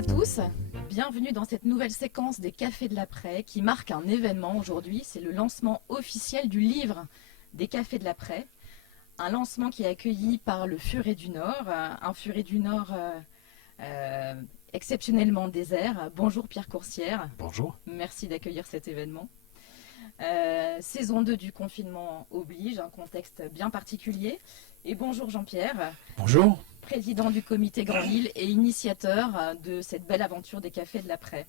à tous, bienvenue dans cette nouvelle séquence des Cafés de l'après qui marque un événement aujourd'hui, c'est le lancement officiel du livre des Cafés de l'après. Un lancement qui est accueilli par le Furet du Nord, un Furet du Nord exceptionnellement désert. Bonjour Pierre Coursière. Bonjour. Merci d'accueillir cet événement. Saison 2 du confinement oblige, un contexte bien particulier. Et bonjour Jean-Pierre. Bonjour. Président du comité Grand Lille et initiateur de cette belle aventure des Cafés de l'après.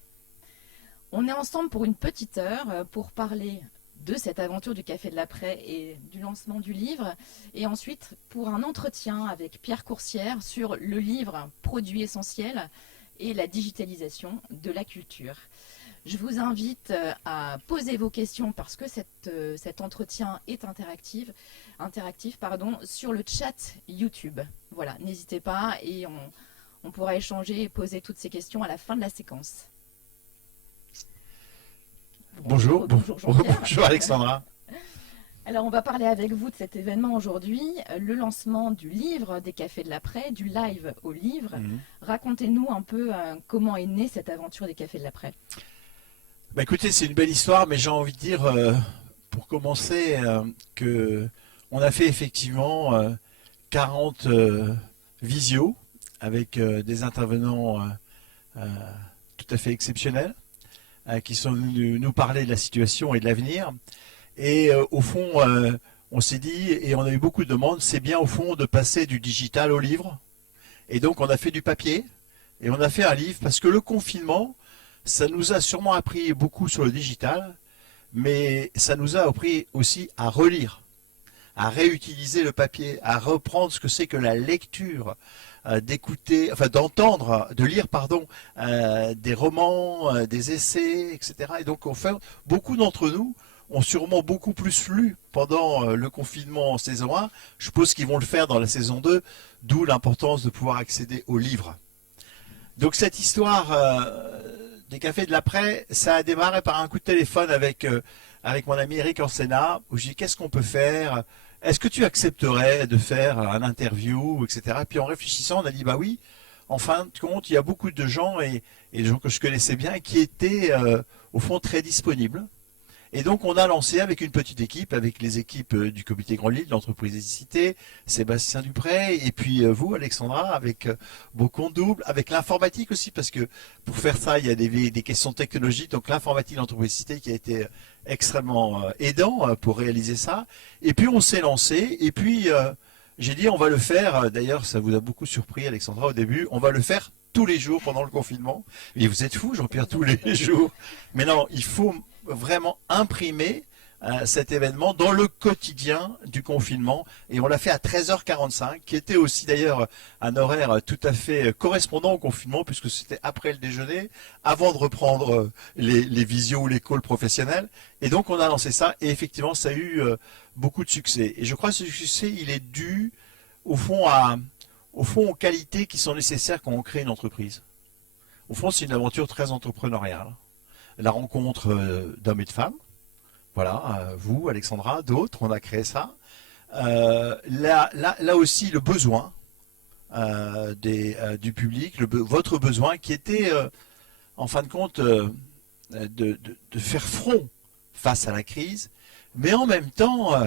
On est ensemble pour une petite heure pour parler de cette aventure du Café de l'après et du lancement du livre, et ensuite pour un entretien avec Pierre Coursière sur le livre Produits essentiels et la digitalisation de la culture. Je vous invite à poser vos questions parce que cet entretien est interactif sur le chat YouTube. Voilà, n'hésitez pas et on pourra échanger et poser toutes ces questions à la fin de la séquence. Bonjour, bonjour Alexandra. Alors on va parler avec vous de cet événement aujourd'hui, le lancement du livre des Cafés de l'après, du live au livre. Racontez-nous un peu comment est née cette aventure des Cafés de l'après. Bah écoutez, c'est une belle histoire, mais j'ai envie de dire, pour commencer, que on a fait effectivement 40 visios avec des intervenants tout à fait exceptionnels qui sont venus nous parler de la situation et de l'avenir. Et au fond, on s'est dit, et on a eu beaucoup de demandes, c'est bien au fond de passer du digital au livre. Et donc on a fait du papier et on a fait un livre parce que le confinement, ça nous a sûrement appris beaucoup sur le digital, mais ça nous a appris aussi à relire, à réutiliser le papier, à reprendre ce que c'est que la lecture, d'écouter, enfin d'entendre, de lire, pardon, des romans, des essais, etc. Et donc, beaucoup d'entre nous ont sûrement beaucoup plus lu pendant le confinement en saison 1. Je suppose qu'ils vont le faire dans la saison 2, d'où l'importance de pouvoir accéder aux livres. Donc cette histoire des Cafés de l'après, ça a démarré par un coup de téléphone avec mon ami Eric Orsena, où je dis qu'est-ce qu'on peut faire ? Est-ce que tu accepterais de faire un interview, etc. Et puis en réfléchissant, on a dit bah oui, en fin de compte, il y a beaucoup de gens, et des gens que je connaissais bien, qui étaient au fond très disponibles. Et donc on a lancé avec une petite équipe, avec les équipes du comité Grand Lille, de l'entreprise des cités, Sébastien Dupré, et puis vous Alexandra, avec vos comptes doubles, avec l'informatique aussi, parce que pour faire ça, il y a des questions technologiques, donc l'informatique de l'entreprise des cités qui a été extrêmement aidant pour réaliser ça. Et puis on s'est lancé, et puis j'ai dit on va le faire, d'ailleurs ça vous a beaucoup surpris Alexandra au début, on va le faire tous les jours pendant le confinement. Et vous êtes fou Jean-Pierre, tous les jours. Mais non, il faut vraiment imprimer cet événement dans le quotidien du confinement, et on l'a fait à 13h45, qui était aussi d'ailleurs un horaire tout à fait correspondant au confinement, puisque c'était après le déjeuner, avant de reprendre les visios ou les calls professionnels. Et donc on a lancé ça, et effectivement ça a eu beaucoup de succès. Et je crois que ce succès, il est dû au fond aux qualités qui sont nécessaires quand on crée une entreprise. Au fond, c'est une aventure très entrepreneuriale. La rencontre d'hommes et de femmes, voilà, vous, Alexandra, d'autres, on a créé ça. Là aussi, le besoin du public, votre besoin qui était, en fin de compte, de faire front face à la crise, mais en même temps,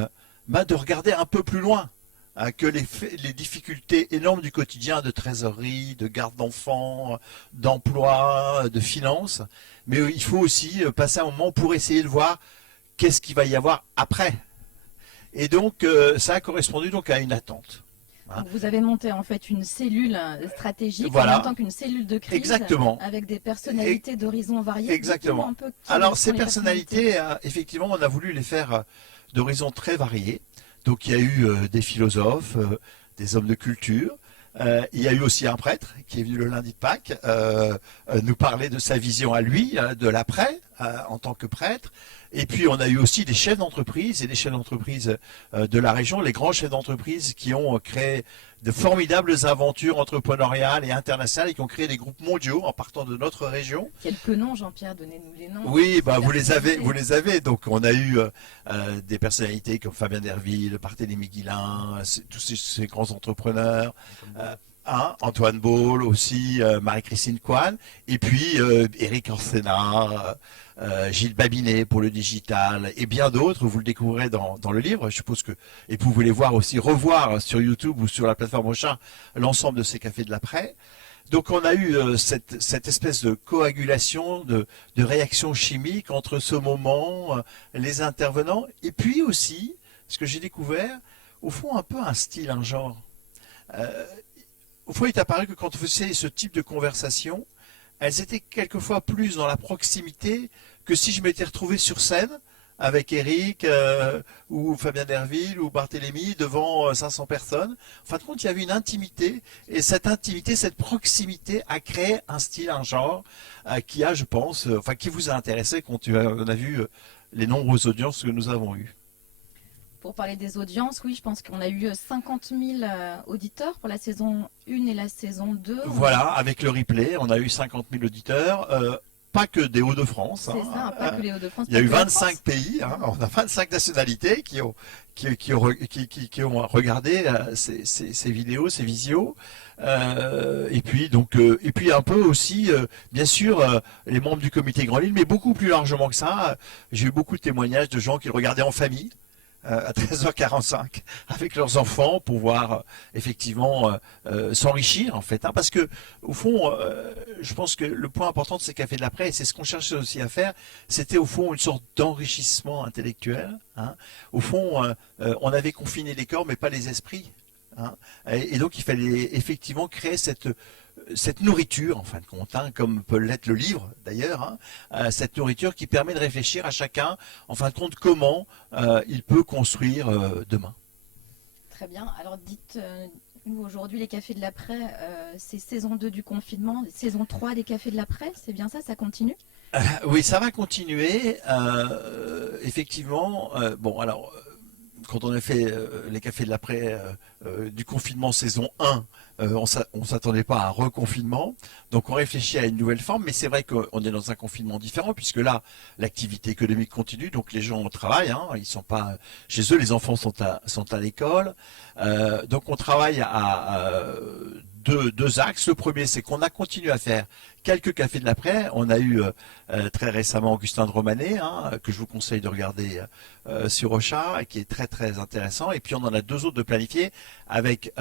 de regarder un peu plus loin que les difficultés énormes du quotidien de trésorerie, de garde d'enfants, d'emploi, de finances. Mais il faut aussi passer un moment pour essayer de voir qu'est-ce qu'il va y avoir après. Et donc, ça a correspondu donc à une attente. Donc vous avez monté en fait une cellule stratégique, voilà, en même temps qu'une cellule de crise, exactement, avec des personnalités d'horizons variés. Exactement. Un peu alors ces personnalités, effectivement, on a voulu les faire d'horizons très variés. Donc il y a eu des philosophes, des hommes de culture. Il y a eu aussi un prêtre qui est venu le lundi de Pâques nous parler de sa vision à lui, de l'après, en tant que prêtre. Et puis on a eu aussi des chefs d'entreprise et des chefs d'entreprise de la région, les grands chefs d'entreprise qui ont créé de formidables aventures entrepreneuriales et internationales et qui ont créé des groupes mondiaux en partant de notre région. Quelques noms, Jean-Pierre, donnez-nous les noms. Oui, vous les avez. Donc on a eu des personnalités comme Fabien Derville, Barthélémy Guillain, tous ces grands entrepreneurs. hein, Antoine Baul aussi, Marie-Christine Coine, et puis Éric Orsena, Gilles Babinet pour le digital, et bien d'autres. Vous le découvrirez dans le livre, je suppose que, et vous voulez voir aussi, revoir sur YouTube ou sur la plateforme Rocha l'ensemble de ces cafés de l'après. Donc on a eu cette espèce de coagulation, de réaction chimique entre ce moment, les intervenants, et puis aussi, ce que j'ai découvert, au fond un peu un style, un genre. Au fond, il est apparu que quand on faisait ce type de conversation, elles étaient quelquefois plus dans la proximité que si je m'étais retrouvé sur scène avec Eric ou Fabien Derville ou Barthélémy devant 500 personnes. En fin de compte, il y avait une intimité, et cette intimité, cette proximité a créé un style, un genre qui a, je pense, qui vous a intéressé quand on a vu les nombreuses audiences que nous avons eues. Pour parler des audiences, oui, je pense qu'on a eu 50 000 auditeurs pour la saison 1 et la saison 2. Voilà, avec le replay, on a eu 50 000 auditeurs. Pas que des Hauts-de-France. C'est ça, pas que les Hauts-de-France. Il y a eu 25 pays, on a 25 nationalités qui ont regardé ces vidéos, ces visios. Et puis un peu aussi, bien sûr, les membres du comité Grand Lille, mais beaucoup plus largement que ça. J'ai eu beaucoup de témoignages de gens qui le regardaient en famille. À 13h45 avec leurs enfants pour pouvoir effectivement s'enrichir en fait, hein, parce que au fond je pense que le point important de ces cafés de l'après, et c'est ce qu'on cherchait aussi à faire, c'était au fond une sorte d'enrichissement intellectuel, hein. Au fond on avait confiné les corps mais pas les esprits, hein. Et donc il fallait effectivement créer cette nourriture, en fin de compte, hein, comme peut l'être le livre d'ailleurs, hein, cette nourriture qui permet de réfléchir à chacun, en fin de compte, comment il peut construire demain. Très bien. Alors dites-nous aujourd'hui, les cafés de l'après, c'est saison 2 du confinement, saison 3 des cafés de l'après, c'est bien ça, ça continue? Oui, ça va continuer, effectivement. Bon, alors, quand on a fait les cafés de l'après du confinement saison 1, on ne s'attendait pas à un reconfinement, donc on réfléchit à une nouvelle forme, mais c'est vrai qu'on est dans un confinement différent, puisque là, l'activité économique continue, donc les gens travaillent, hein, ils sont pas chez eux, les enfants sont à l'école, donc on travaille à deux axes. Le premier, c'est qu'on a continué à faire quelques cafés de l'après. On a eu très récemment Augustin de Romanet, hein, que je vous conseille de regarder sur Rocha, et qui est très très intéressant. Et puis on en a deux autres de planifier avec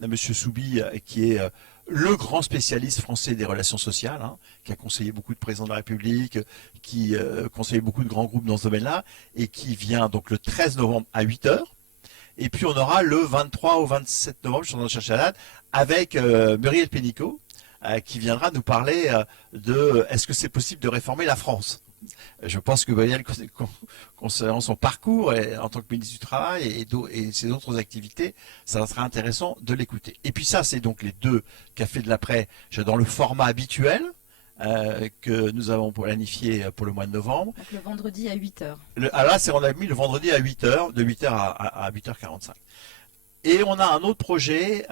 Monsieur Soubi, qui est le grand spécialiste français des relations sociales, hein, qui a conseillé beaucoup de présidents de la République, qui conseille beaucoup de grands groupes dans ce domaine-là, et qui vient donc le 13 novembre à 8h. Et puis on aura le 23 au 27 novembre, je suis en train de chercher la date, avec Muriel Pénicaud, qui viendra nous parler de est-ce que c'est possible de réformer la France. Je pense que Muriel, concernant son parcours en tant que ministre du Travail et ses autres activités, ça sera intéressant de l'écouter. Et puis ça, c'est donc les deux cafés de l'après dans le format habituel que nous avons planifié pour le mois de novembre. Donc le vendredi à 8h. Alors là, on a mis le vendredi à 8h, de 8h à 8h45. Et on a un autre projet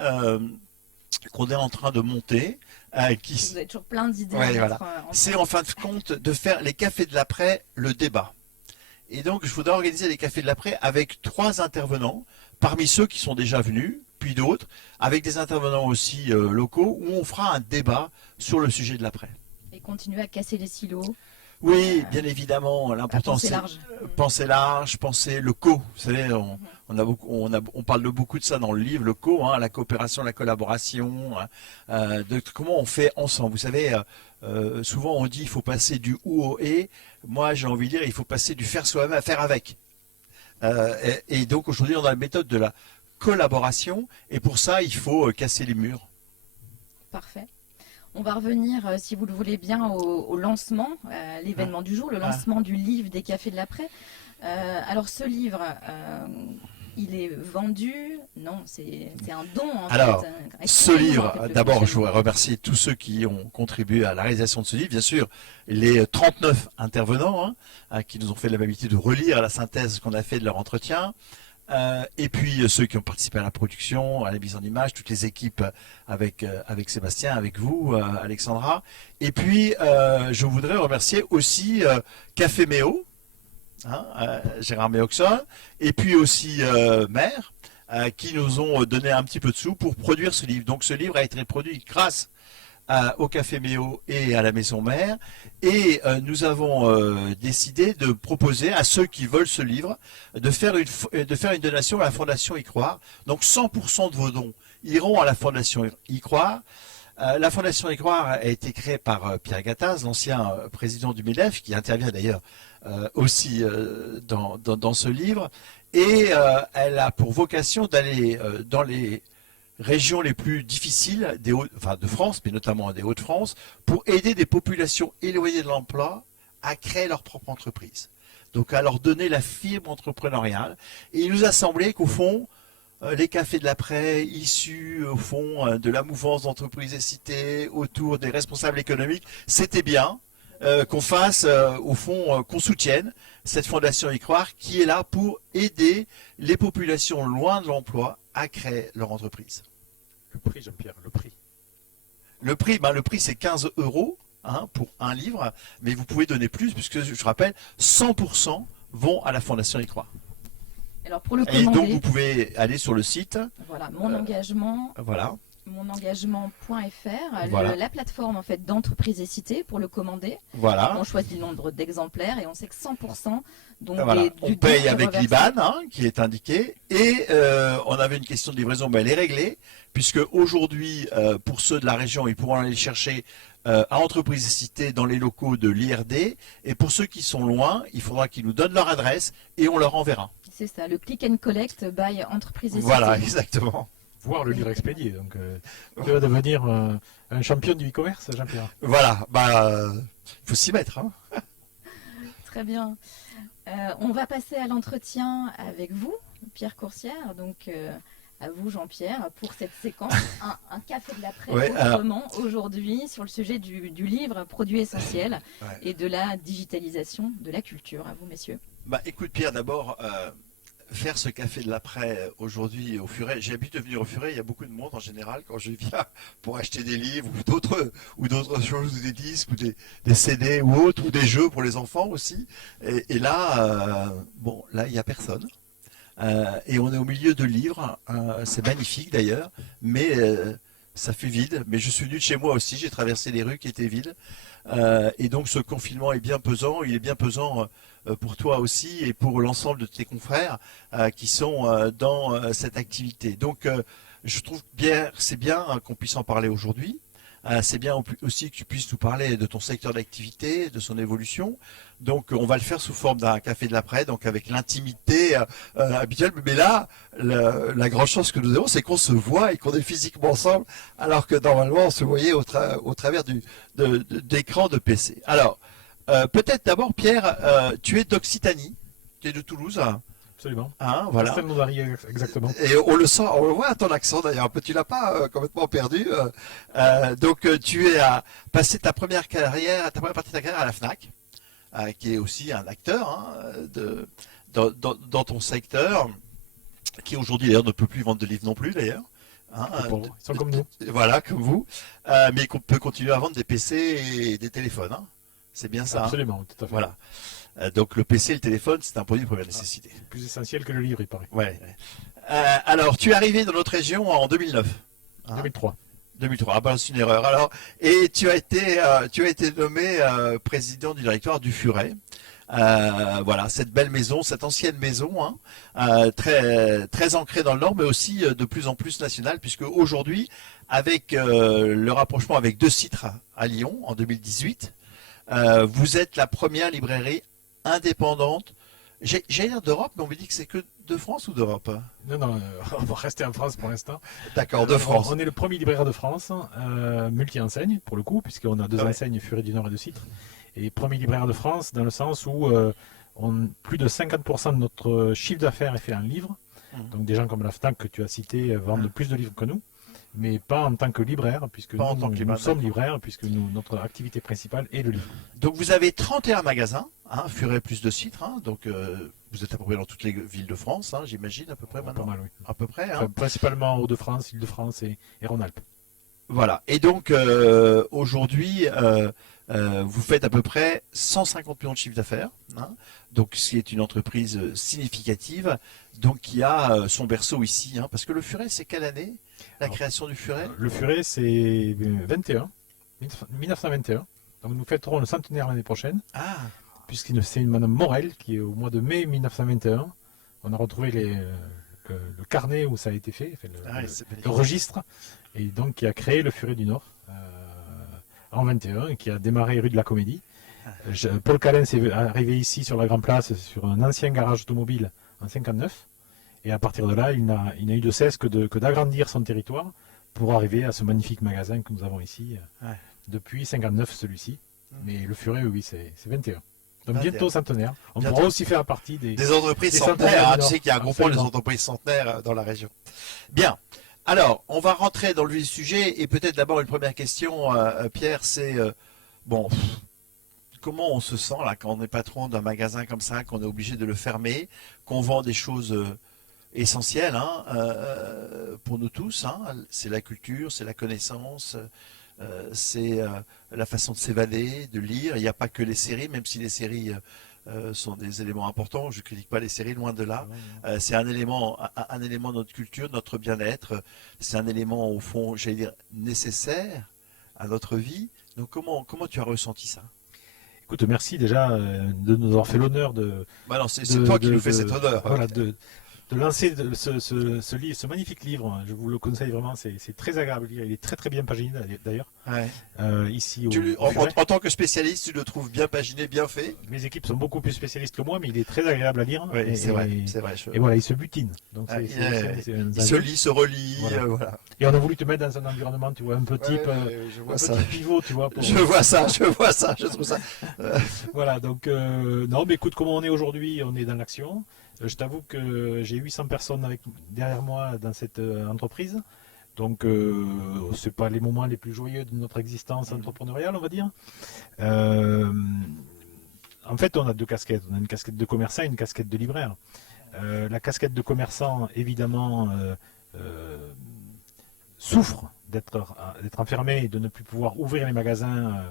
qu'on est en train de monter. Vous avez toujours plein d'idées. Ouais, voilà. C'est en fin de compte de faire les cafés de l'après, le débat. Et donc je voudrais organiser les cafés de l'après avec 3 intervenants, parmi ceux qui sont déjà venus, puis d'autres, avec des intervenants aussi locaux, où on fera un débat sur le sujet de l'après. Et continuer à casser les silos. Oui, bien évidemment. L'important, c'est penser large, penser le co. Vous savez, on parle de beaucoup de ça dans le livre, le co, hein, la coopération, la collaboration, de comment on fait ensemble. Vous savez, souvent on dit il faut passer du ou au et. Moi, j'ai envie de dire il faut passer du faire soi-même à faire avec. Et donc aujourd'hui, on a la méthode de la collaboration, et pour ça, il faut casser les murs. Parfait. On va revenir, si vous le voulez bien, au lancement, l'événement du jour, le lancement du livre des cafés de l'après. Alors ce livre, il est vendu? Non, c'est un don. Alors, ce livre, d'abord, je voudrais remercier tous ceux qui ont contribué à la réalisation de ce livre. Bien sûr, les 39 intervenants qui nous ont fait l'amabilité de relire la synthèse qu'on a fait de leur entretien. Et puis ceux qui ont participé à la production, à la mise en image, toutes les équipes avec Sébastien, avec vous, Alexandra. Et puis je voudrais remercier aussi Café Méo, hein, Gérard Méoxon, et puis aussi Mère, qui nous ont donné un petit peu de sous pour produire ce livre. Donc ce livre a été produit grâce au Café Méo et à la Maison Mère. Et nous avons décidé de proposer à ceux qui veulent ce livre de faire une donation à la Fondation Y Croire. Donc 100% de vos dons iront à la Fondation Y Croire. La Fondation Y Croire a été créée par Pierre Gattaz, l'ancien président du MEDEF, qui intervient d'ailleurs aussi dans ce livre. Et elle a pour vocation d'aller dans les régions les plus difficiles de France, mais notamment des Hauts-de-France, pour aider des populations éloignées de l'emploi à créer leur propre entreprise. Donc à leur donner la fibre entrepreneuriale. Et il nous a semblé qu'au fond, les cafés de l'après, issus au fond de la mouvance d'entreprises et cités, autour des responsables économiques, c'était bien qu'on fasse, au fond, qu'on soutienne cette Fondation Y Croire qui est là pour aider les populations loin de l'emploi à créer leur entreprise. Le prix, Jean-Pierre, le prix. Le prix c'est 15 € pour un livre, mais vous pouvez donner plus puisque je rappelle, 100% vont à la Fondation Y Croire. Alors pour le Et commander, donc vous pouvez aller sur le site. voilà, mon engagement. Voilà. Monengagement.fr, Voilà. la plateforme en fait d'entreprise et cité pour le commander. Voilà. On choisit le nombre d'exemplaires et on sait que 100% donc Voilà. du On paye don est avec reversé. l'IBAN qui est indiqué et on avait une question de livraison, mais elle est réglée puisque aujourd'hui pour ceux de la région ils pourront aller chercher à Entreprise et Cité dans les locaux de l'IRD et pour ceux qui sont loin il faudra qu'ils nous donnent leur adresse et on leur enverra. C'est ça, le click and collect by Entreprise et Voilà, cité. exactement. Voir le livre expédié. Donc, tu vas devenir un champion du e-commerce, Jean-Pierre. Voilà, il faut s'y mettre. Très bien. On va passer à l'entretien avec vous, Pierre Coursière. Donc à vous, Jean-Pierre, pour cette séquence. Un café de l'après autrement aujourd'hui sur le sujet du livre Produits essentiels et de la digitalisation de la culture. À vous, messieurs. Écoute Pierre, d'abord, faire ce café de l'après aujourd'hui au Furet, j'ai l'habitude de venir au Furet, il y a beaucoup de monde en général quand je viens pour acheter des livres ou d'autres choses, ou des disques, ou des CD ou autres, ou des jeux pour les enfants aussi. Et là, là il n'y a personne. Et on est au milieu de livres, c'est magnifique d'ailleurs, mais ça fait vide. Mais je suis venu de chez moi aussi, j'ai traversé les rues qui étaient vides. Et donc ce confinement est bien pesant, il est bien pesant pour toi aussi et pour l'ensemble de tes confrères qui sont dans cette activité. Donc je trouve bien, c'est bien qu'on puisse en parler aujourd'hui. C'est bien aussi que tu puisses nous parler de ton secteur d'activité, de son évolution. Donc on va le faire sous forme d'un café de l'après, donc avec l'intimité habituelle. Mais là, la grande chance que nous avons, c'est qu'on se voit et qu'on est physiquement ensemble, alors que normalement on se voyait au travers d'écran de PC. Alors, peut-être d'abord, Pierre, tu es d'Occitanie, tu es de Toulouse. Absolument. Voilà. Exactement. Et on le sent, on le voit à ton accent d'ailleurs, tu l'as pas complètement perdu. Donc tu as passé ta première partie de ta carrière à la Fnac, qui est aussi un acteur dans ton secteur, qui aujourd'hui d'ailleurs ne peut plus vendre de livres non plus d'ailleurs. Ils sont comme nous. Voilà, comme vous. Mais qu'on peut continuer à vendre des PC et des téléphones. C'est bien ça. Absolument, tout à fait. Voilà. Donc le PC et le téléphone, c'est un produit de première nécessité. Plus essentiel que le livre, il paraît. Ouais. Alors, tu es arrivé dans notre région en 2009. 2003. 2003, c'est une erreur. Alors, et tu as été nommé président du directoire du Furet. Voilà, cette belle maison, cette ancienne maison, très, très ancrée dans le Nord, mais aussi de plus en plus nationale, puisque aujourd'hui, avec le rapprochement avec 2 sites à Lyon en 2018, vous êtes la première librairie indépendante. J'ai l'air d'Europe, mais on me dit que c'est que de France ou d'Europe? Non, on va rester en France pour l'instant. D'accord, de France. On est le premier libraire de France, multi-enseigne pour le coup, puisqu'on a 2 enseignes, Furet du Nord et de Citre. Et premier libraire de France dans le sens où plus de 50% de notre chiffre d'affaires est fait en livres. Donc des gens comme la Fnac que tu as cité vendent plus de livres que nous, mais pas en tant que libraire, puisque nous sommes libraires, puisque notre activité principale est le livre. Donc vous avez 31 magasins, Furet plus de Citre, donc vous êtes à peu près dans toutes les villes de France, j'imagine, à peu près maintenant. Pas mal, oui. À peu près. Principalement Hauts-de-France, Île-de-France et Rhône-Alpes. Voilà. Et donc aujourd'hui, vous faites à peu près 150 millions de chiffre d'affaires. hein, donc ce qui est une entreprise significative, donc qui a son berceau ici, hein, parce que le Furet, c'est quelle année la Alors, création du Furet? Le Furet, c'est 1921. Donc nous fêterons le centenaire l'année prochaine, Ah, puisque c'est une Madame Morel qui, au mois de mai 1921, on a retrouvé le carnet où ça a été fait, ah ouais, c'est le magnifique. registre, et donc qui a créé le Furet du Nord en 21, et qui a démarré rue de la Comédie. Paul Calens est arrivé ici sur la Grande Place, sur un ancien garage automobile en 59, et à partir de là, il n'a eu de cesse que d'agrandir son territoire pour arriver à ce magnifique magasin que nous avons ici, Ouais. depuis 59 celui-ci. Mais le Furet, oui, c'est 21. Donc 21. bientôt centenaire. On Bientôt. pourra aussi faire partie des Entreprises des centenaires, centenaires hein, du tu sais Nord. qu'il y a un gros point des Absolument. entreprises centenaires dans la région. Bien, alors on va rentrer dans le vif du sujet et peut-être d'abord une première question, Pierre, c'est bon, comment on se sent là quand on est patron d'un magasin comme ça, qu'on est obligé de le fermer, qu'on vend des choses essentielles hein, pour nous tous, hein, c'est la culture, c'est la connaissance, c'est la façon de s'évader, de lire. Il n'y a pas que les séries, même si les séries sont des éléments importants. Je ne critique pas les séries, loin de là. C'est un élément de notre culture, de notre bien-être. C'est un élément, au fond, j'allais dire, nécessaire à notre vie. Donc comment tu as ressenti ça? Écoute, merci déjà de nous avoir fait l'honneur Bah non, c'est toi qui nous fais cet honneur. Voilà, de lancer ce magnifique livre. Je vous le conseille vraiment, c'est très agréable à lire. Il est très très bien paginé d'ailleurs. Ouais. Ici En, au Furet. en tant que spécialiste, tu le trouves bien paginé, bien fait? Mes équipes sont beaucoup plus spécialistes que moi, mais il est très agréable à lire. Oui, et, c'est vrai. et- C'est vrai. et voilà, il se butine. Donc Ah, c'est un il se lit, se relit. Voilà. Voilà. Et on a voulu te mettre dans un environnement, tu vois, un peu type, je un vois peu ça. type pivot, tu vois. Je vois ça, je trouve ça. Voilà, donc non, mais écoute, comment on est aujourd'hui, on est dans l'action. Je t'avoue que j'ai 800 personnes derrière moi dans cette entreprise. Donc, c'est pas les moments les plus joyeux de notre existence entrepreneuriale, on va dire. En fait, on a deux casquettes. On a une casquette de commerçant et une casquette de libraire. La casquette de commerçant, évidemment, souffre d'être enfermé et de ne plus pouvoir ouvrir les magasins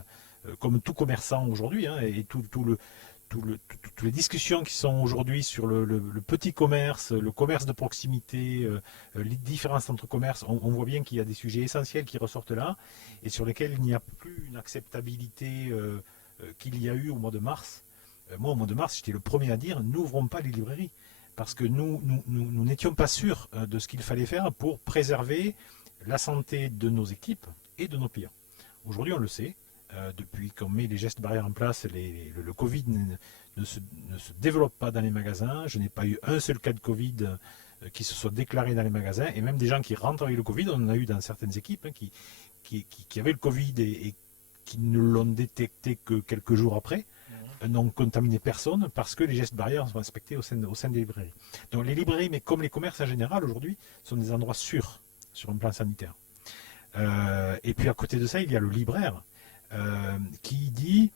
comme tout commerçant aujourd'hui, hein, et toutes les discussions qui sont aujourd'hui sur le petit commerce, le commerce de proximité, les différences entre commerces, on voit bien qu'il y a des sujets essentiels qui ressortent là et sur lesquels il n'y a plus une acceptabilité qu'il y a eu au mois de mars. Moi, au mois de mars, j'étais le premier à dire n'ouvrons pas les librairies parce que nous n'étions pas sûrs de ce qu'il fallait faire pour préserver la santé de nos équipes et de nos clients. Aujourd'hui, on le sait. Depuis qu'on met les gestes barrières en place, le Covid ne se développe pas dans les magasins. Je n'ai pas eu un seul cas de Covid qui se soit déclaré dans les magasins. Et même des gens qui rentrent avec le Covid, on en a eu dans certaines équipes hein, qui avaient le Covid et qui ne l'ont détecté que quelques jours après, n'ont contaminé personne parce que les gestes barrières sont respectés au sein des librairies. Donc les librairies, mais comme les commerces en général aujourd'hui, sont des endroits sûrs sur un plan sanitaire. Et puis à côté de ça, il y a le libraire. Qui dit,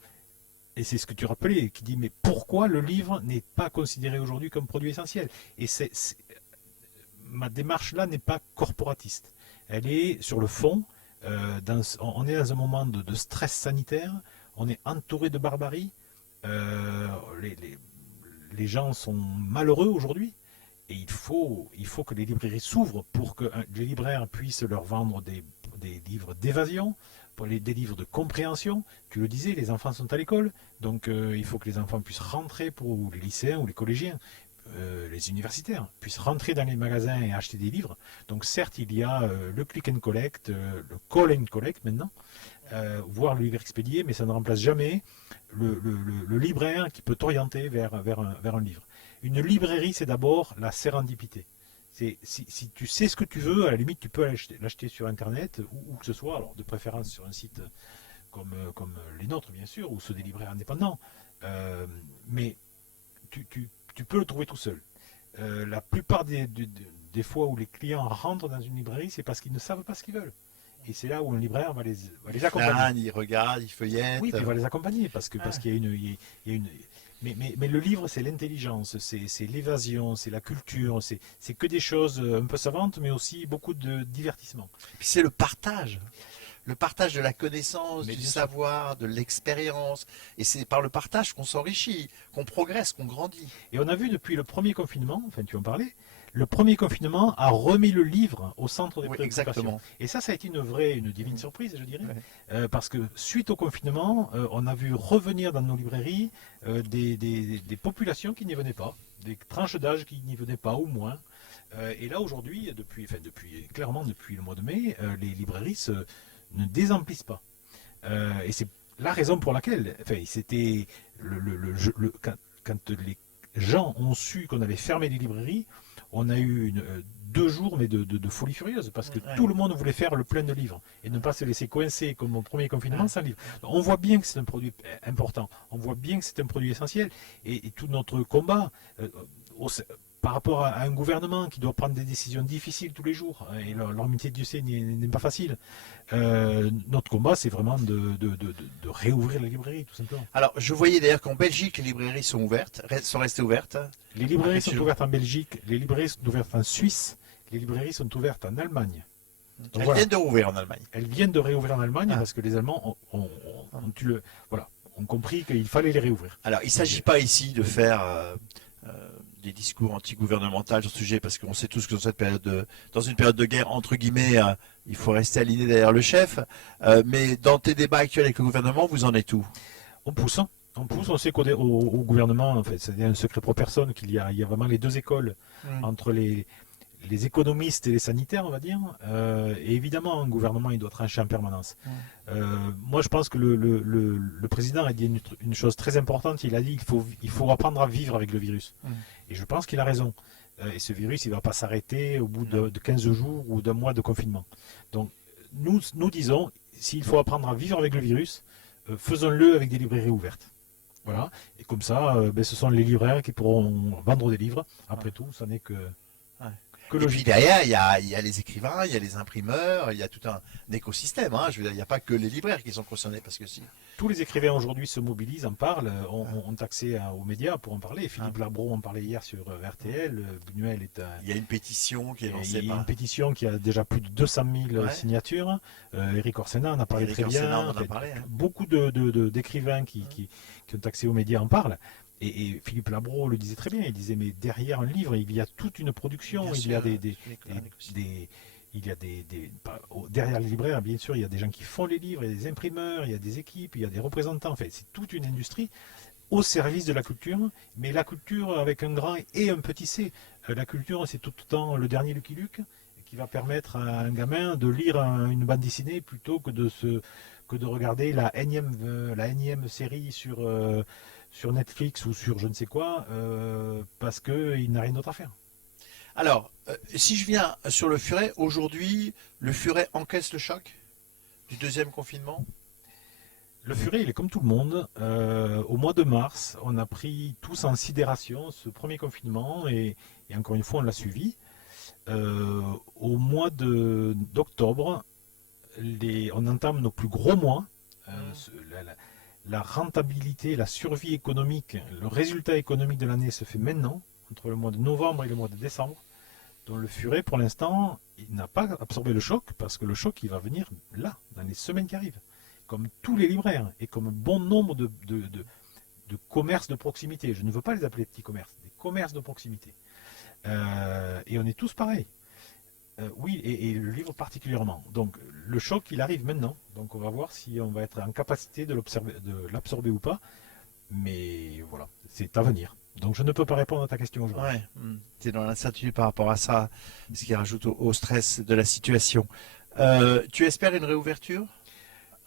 et c'est ce que tu rappelais, qui dit mais pourquoi le livre n'est pas considéré aujourd'hui comme produit essentiel? Et ma démarche là n'est pas corporatiste, elle est sur le fond. On est dans un moment de stress sanitaire, on est entouré de barbarie, les gens sont malheureux aujourd'hui. Et il faut que les librairies s'ouvrent pour que les libraires puissent leur vendre des livres d'évasion, des livres de compréhension. Tu le disais, les enfants sont à l'école, donc il faut que les enfants puissent rentrer, ou les lycéens ou les collégiens, les universitaires, puissent rentrer dans les magasins et acheter des livres. Donc certes, il y a le click and collect, le call and collect maintenant, voire le livre expédié, mais ça ne remplace jamais le libraire qui peut t'orienter vers un livre. Une librairie, c'est d'abord la sérendipité. Si tu sais ce que tu veux, à la limite, tu peux l'acheter sur Internet, où que ce soit, alors de préférence sur un site comme les nôtres, bien sûr, ou ceux des libraires indépendants. Mais tu peux le trouver tout seul. La plupart des fois où les clients rentrent dans une librairie, c'est parce qu'ils ne savent pas ce qu'ils veulent. Et c'est là où un libraire va les accompagner. Il regarde, il feuillette. Oui, puis il va les accompagner, parce qu'il y a une... Mais le livre, c'est l'intelligence, c'est l'évasion, c'est la culture, c'est que des choses un peu savantes, mais aussi beaucoup de divertissement. Puis c'est le partage. le partage de la connaissance, Mais du bien sûr. savoir, de l'expérience. Et c'est par le partage qu'on s'enrichit, qu'on progresse, qu'on grandit. Et on a vu depuis le premier confinement, enfin tu en parlais, le premier confinement a remis le livre au centre des Oui, préoccupations. exactement. Et ça a été une divine surprise, je dirais. Ouais. Parce que suite au confinement, on a vu revenir dans nos librairies des populations qui n'y venaient pas, des tranches d'âge qui n'y venaient pas, ou moins. Et là aujourd'hui, clairement depuis le mois de mai, les librairies ne désemplissent pas. Et c'est la raison pour laquelle, enfin, c'était quand les gens ont su qu'on avait fermé les librairies, on a eu 2 jours mais de folie furieuse parce que Ouais. tout le monde voulait faire le plein de livres et ne pas se laisser coincer comme au premier confinement Ouais. sans livre. On voit bien que c'est un produit important, on voit bien que c'est un produit essentiel et tout notre combat par rapport à un gouvernement qui doit prendre des décisions difficiles tous les jours, et leur métier, Dieu sait, n'est pas facile. Notre combat, c'est vraiment de réouvrir les librairies, tout simplement. Alors, je voyais d'ailleurs qu'en Belgique, les librairies sont ouvertes, sont restées ouvertes. Les librairies sont Toujours. ouvertes en Belgique, les librairies sont ouvertes en Suisse, les librairies sont ouvertes en Allemagne. Donc Elles voilà, viennent de rouvrir en Allemagne. elles viennent de réouvrir en Allemagne Ah. parce que les Allemands ont compris qu'il fallait les réouvrir. Alors, il ne s'agit pas ici de faire des discours anti-gouvernementaux sur ce sujet, parce qu'on sait tous que dans une période de guerre, entre guillemets, il faut rester aligné derrière le chef. Mais dans tes débats actuels avec le gouvernement, vous en êtes où? On pousse, hein. On sait au gouvernement, en fait, c'est un secret pour personne qu'il y a vraiment les deux écoles entre les économistes et les sanitaires, on va dire. Et évidemment, un gouvernement, il doit trancher en permanence. Moi, je pense que le président a dit une chose très importante. Il a dit qu'il faut apprendre à vivre avec le virus. Et je pense qu'il a raison. Et ce virus, il ne va pas s'arrêter au bout de 15 jours ou d'un mois de confinement. Donc, nous disons, s'il faut apprendre à vivre avec le virus, faisons-le avec des librairies ouvertes. Voilà. Et comme ça, ce sont les libraires qui pourront vendre des livres. Après tout, ça n'est que Et puis logique. derrière, il y a les écrivains, il y a les imprimeurs, il y a tout un écosystème. Je veux dire, il n'y a pas que les libraires qui sont concernés, parce que si. Tous les écrivains aujourd'hui se mobilisent, en parlent, ont accès aux médias pour en parler. Philippe Labro en parlait hier sur RTL. Buñuel est Il y a une pétition qui est il lancée y a une par pétition qui a déjà plus de 200 000 Ouais. signatures. Éric Orsena en a parlé Éric très bien. Orsena en a En fait, parlé, hein. Beaucoup d'écrivains qui ont accès aux médias en parlent. Et Philippe Labro le disait très bien. Il disait, mais derrière un livre, il y a toute une production. Bien Il sûr, y a derrière les libraires, bien sûr, il y a des gens qui font les livres, il y a des imprimeurs, il y a des équipes, il y a des représentants. En fait, c'est toute une industrie au service de la culture, mais la culture avec un grand et un petit C. La culture, c'est tout autant le dernier Lucky Luke qui va permettre à un gamin de lire une bande dessinée plutôt que de regarder la énième série sur Netflix ou sur je ne sais quoi, parce qu'il n'a rien d'autre à faire. Alors, si je viens sur le Furet, aujourd'hui, le Furet encaisse le choc du deuxième confinement. Le Furet, il est comme tout le monde. Au mois de mars, on a pris tous en sidération ce premier confinement et encore une fois, on l'a suivi. Au mois d'octobre, on entame nos plus gros mois. La rentabilité, la survie économique, le résultat économique de l'année se fait maintenant, entre le mois de novembre et le mois de décembre. Donc le Furet, pour l'instant, il n'a pas absorbé le choc, parce que le choc, il va venir là, dans les semaines qui arrivent. Comme tous les libraires, et comme bon nombre de commerces de proximité. Je ne veux pas les appeler petits commerces, des commerces de proximité. Et on est tous pareils. Oui, et le livre particulièrement. Donc le choc, il arrive maintenant. Donc on va voir si on va être en capacité de l'absorber ou pas. Mais voilà, c'est à venir. Donc je ne peux pas répondre à ta question aujourd'hui. Ouais, tu es dans l'incertitude par rapport à ça, ce qui rajoute au stress de la situation. Tu espères une réouverture?